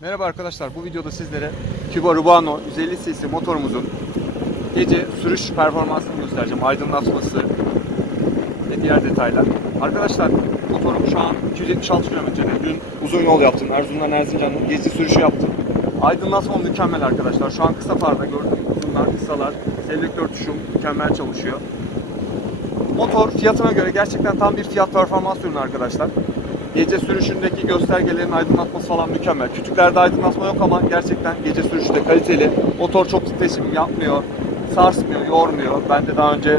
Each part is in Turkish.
Merhaba arkadaşlar, bu videoda sizlere Cuba Rubano 150 cc motorumuzun gece sürüş performansını göstereceğim. Aydınlatması ve diğer detaylar. Arkadaşlar motorum şu an 276 kilometrede. Dün uzun yol yaptım. Erzurum'dan Erzincan'ın gezi sürüşü yaptım. Aydınlatma mükemmel arkadaşlar. Şu an kısa farda gördüğünüz uzunlar, kısalar, selektör tuşum mükemmel çalışıyor. Motor fiyatına göre gerçekten tam bir fiyat performans ürünü arkadaşlar. Gece sürüşündeki göstergelerin aydınlatması falan mükemmel. Kütüklerde aydınlatma yok ama gerçekten gece sürüşü de kaliteli. Motor çok titreşim yapmıyor, sarsmıyor, yormuyor. Bende daha önce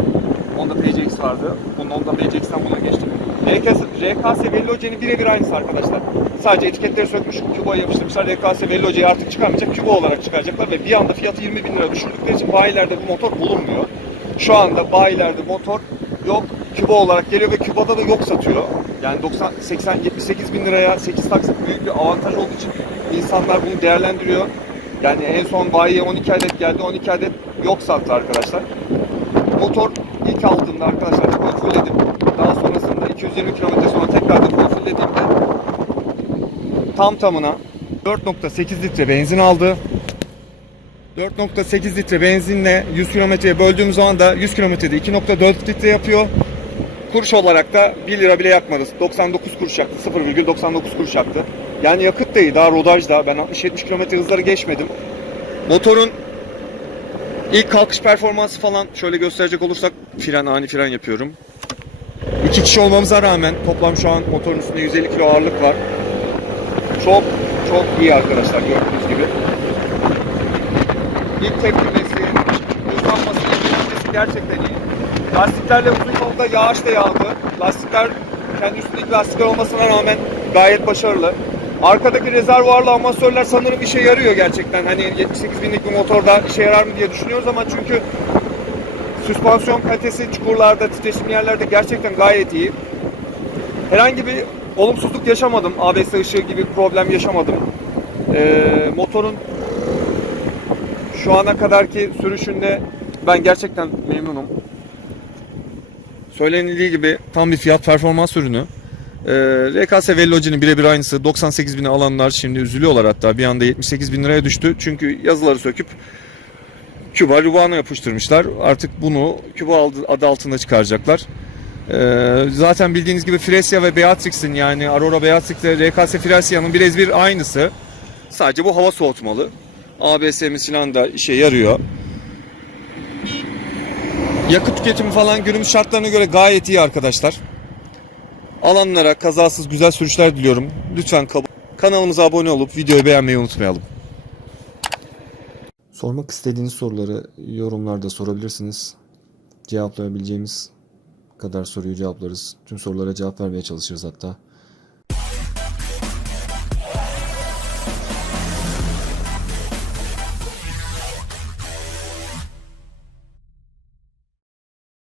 Honda PCX vardı. Bunun Honda PCX'ten buna geçtim. RKS, RKS Veloce'nin birebir aynısı arkadaşlar. Sadece etiketleri sökmüş, Cubo'ya yapıştırmışlar. RKS Veloce'yi artık çıkarmayacak, Cubo olarak çıkaracaklar ve bir anda fiyatı 20 bin lira düşürdükleri için bayilerde bu motor bulunmuyor. Şu anda bayilerde motor yok. Küba olarak geliyor ve Küba'da da yok satıyor. Yani 90, 80, 78 bin liraya 8 taksit büyük bir avantaj olduğu için insanlar bunu değerlendiriyor. Yani en son bayiye 12 adet geldi, 12 adet yok sattı arkadaşlar. Motor ilk aldığımda arkadaşlar fullledim. Daha sonrasında 220 km sonra tekrar da full fullediğimde tam tamına 4.8 litre benzin aldı. 4.8 litre benzinle 100 kilometreye böldüğümüz zaman da 100 kilometrede 2.4 litre yapıyor. Kuruş olarak da 1 lira bile yakmadı. 99 kuruş yaktı. 0,99 kuruş yaktı. Yani yakıt da iyi. Daha rodajda. Ben 60-70 kilometre hızları geçmedim. Motorun ilk kalkış performansı falan şöyle gösterecek olursak fren ani fren yapıyorum. İki kişi olmamıza rağmen toplam şu an motorun üstünde 150 kilo ağırlık var. Çok çok iyi arkadaşlar gördüğünüz gibi. İlk tepkimesi, hızlanması, ilgilenmesi gerçekten iyi. Lastiklerle uzun yolda yağış da yağdı. Lastikler kendi üstündeki lastikler olmasına rağmen gayet başarılı. Arkadaki rezervuarlı amasörler sanırım işe yarıyor gerçekten. Hani 78 binlik bir motorda işe yarar mı diye düşünüyoruz ama çünkü süspansiyon kalitesi çukurlarda, titreşim yerlerde gerçekten gayet iyi. Herhangi bir olumsuzluk yaşamadım. ABS ışığı gibi problem yaşamadım. Ee, motorun şu ana kadarki sürüşünde ben gerçekten memnunum. Söylenildiği gibi tam bir fiyat performans ürünü. Ee, RKS Veloce'nin birebir aynısı. 98 bini alanlar şimdi üzülüyorlar hatta. Bir anda 78 bin liraya düştü. Çünkü yazıları söküp Cuba Lubano yapıştırmışlar. Artık bunu Cuba adı- altında çıkaracaklar. Ee, zaten bildiğiniz gibi Fresia ve Beatrix'in yani Aurora Beatrix ile RKS Fresia'nın birebir aynısı. Sadece bu hava soğutmalı. ABS'miz falan da işe yarıyor. Yakıt tüketimi falan günümüz şartlarına göre gayet iyi arkadaşlar. Alanlara kazasız güzel sürüşler diliyorum. Lütfen kanalımıza abone olup videoyu beğenmeyi unutmayalım. Sormak istediğiniz soruları yorumlarda sorabilirsiniz. Cevaplayabileceğimiz kadar soruyu cevaplarız. Tüm sorulara cevap vermeye çalışırız hatta.